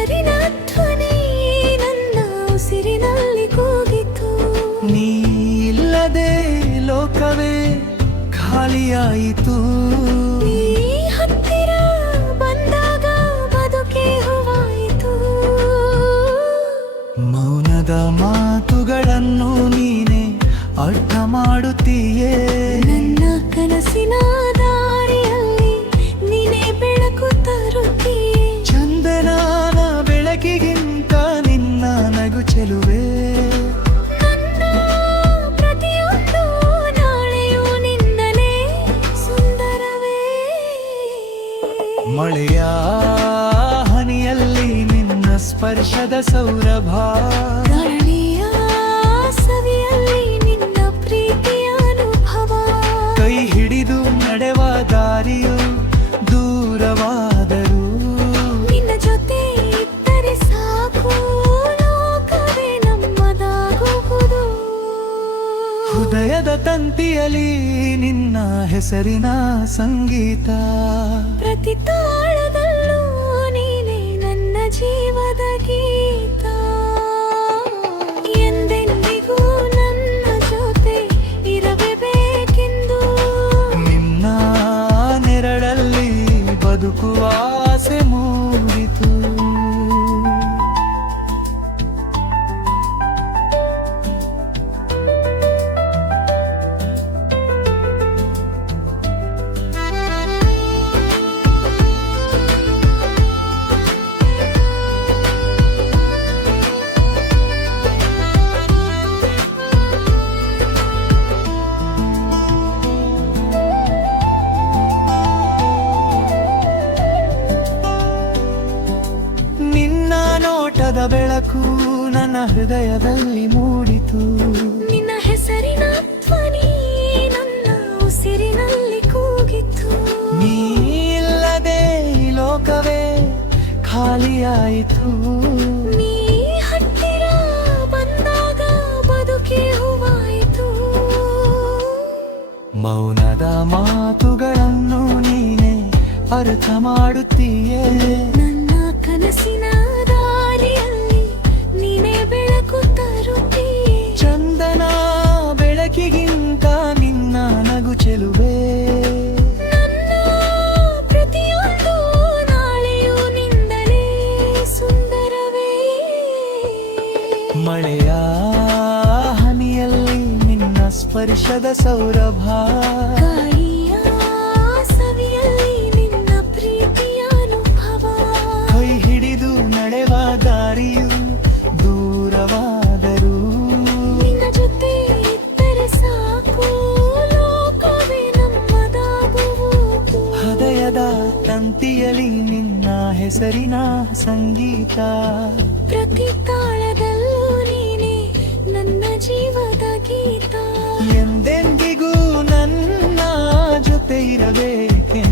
ಹೆಸರಿನ ಧ್ವನಿ ನನ್ನ ಉಸಿರಿನಲ್ಲಿ ಕೂಗಿತು. ನೀ ಇಲ್ಲದೆ ಲೋಕವೇ ಖಾಲಿಯಾಯಿತು. ನೀ ಹತ್ತಿರ ಬಂದಾಗ ಬದುಕೆ ಹೂವಾಯಿತು. ಮೌನದ ಮಾತುಗಳನ್ನು ನೀನೆ ಅರ್ಥ ಮಾಡುತ್ತೀಯೇ. ನನ್ನ ಕನಸಿನ ದಾರಿಯಲ್ಲಿ ನೀನೇ ಬೆಳಕು ತರುತ್ತೀಯೆ. ಚಂದನಾನ ಬೆಳಕಿಗಿಂತ ನಿನ್ನ ನಗು ಚೆಲುವೆ. ನನ್ನ ಪ್ರತಿಯೊಂದು ನಾಳೆಯೂ ನಿನ್ನಲೇ ಸುಂದರವೇ. ಮಳೆಯ ಹನಿಯಲ್ಲಿ ನಿನ್ನ ಸ್ಪರ್ಶದ ಸೌರಭ. ಗಾಳಿಯ ಸವಿಯಲ್ಲಿ ನಿನ್ನ ಪ್ರೀತಿಯ ಅನುಭವ. ಕೈ ಹಿಡಿದು ನಡೆವ ದಾರಿಯು ದೂರವಾದರೂ ನಿನ್ನ ಜೊತೆ ಇದ್ದರೆ ಸಾಕು, ಲೋಕವೇ ನಮ್ಮದಾಗುವುದು. ಹೃದಯದ ತಂತಿಯಲ್ಲಿ ನಿನ್ನ ಹೆಸರಿನ ಸಂಗೀತ. ಪ್ರತಿ ತಾಳದಲ್ಲೂ ನೀನೇ ನನ್ನ ಜೀವದ ಗೀತ. ಎಂದೆಂದಿಗೂ ನನ್ನ ಜೊತೆ ಇರಬೇಕೆಂದು ನಿನ್ನ ನೆರಳಲ್ಲಿ ಬದುಕುವ ಆಸೆ ಮೂಡಿತು. ನಿನ್ನ ನೋಟದ ಬೆಳಕು ನನ್ನ ಹೃದಯದಲ್ಲಿ ಮೂಡಿತು. ನಿನ್ನ ಹೆಸರಿನ ಧ್ವನಿ ನನ್ನ ಉಸಿರಿನಲ್ಲಿ ಕೂಗಿತು. ನೀ ಇಲ್ಲದೆ ಈ ಲೋಕವೇ ಖಾಲಿಯಾಯಿತು. ನೀ ಹತ್ತಿರ ಬಂದಾಗ ಬದುಕೆ ಹೂವಾಯಿತು. ಮೌನದ ಮಾತುಗಳನ್ನು ನೀನೆ ಅರ್ಥ ಮಾಡುತ್ತೀಯೇ. ನನ್ನ ಕನಸಿನ ದಾರಿಯಲ್ಲಿ ನೀನೇ ಬೆಳಕು ತರುತ್ತೀಯೆ. ಚಂದನ ಬೆಳಕಿಗಿಂತ ನಿನ್ನ ನಗು ಚೆಲುವೆ. ನನ್ನ ಪ್ರತಿಯೊಂದು ನಾಳೆಯೂ ನಿಂದಲೇ ಸುಂದರವೇ. ಮಳೆಯ ಹನಿಯಲ್ಲಿ ನಿನ್ನ ಸ್ಪರ್ಶದ ಸೌರಭ. ಗಾಳಿಯ ಸವಿಯಲ್ಲಿ ನಿನ್ನ ಪ್ರೀತಿಯ ಅನುಭವ. ಕೈ ಹಿಡಿದು ನಡೆವ ದಾರಿಯು ದೂರವಾದರೂ ನಿನ್ನ ಜೊತೆ ಇದ್ದರೆ ಸಾಕು, ಲೋಕವೇ ನಮ್ಮದಾಗುವುದು. ಹೃದಯದ ತಂತಿಯಲ್ಲಿ ನಿನ್ನ ಹೆಸರಿನ ಸಂಗೀತ. ಪ್ರತಿ ತಾಳದಲ್ಲೂ ನೀನೇ ನನ್ನ ಜೀವದ ಗೀತ. ಎಂದೆಂದಿಗೂ ನನ್ನ ಜೊತೆ ಇರಬೇಕೆಂದು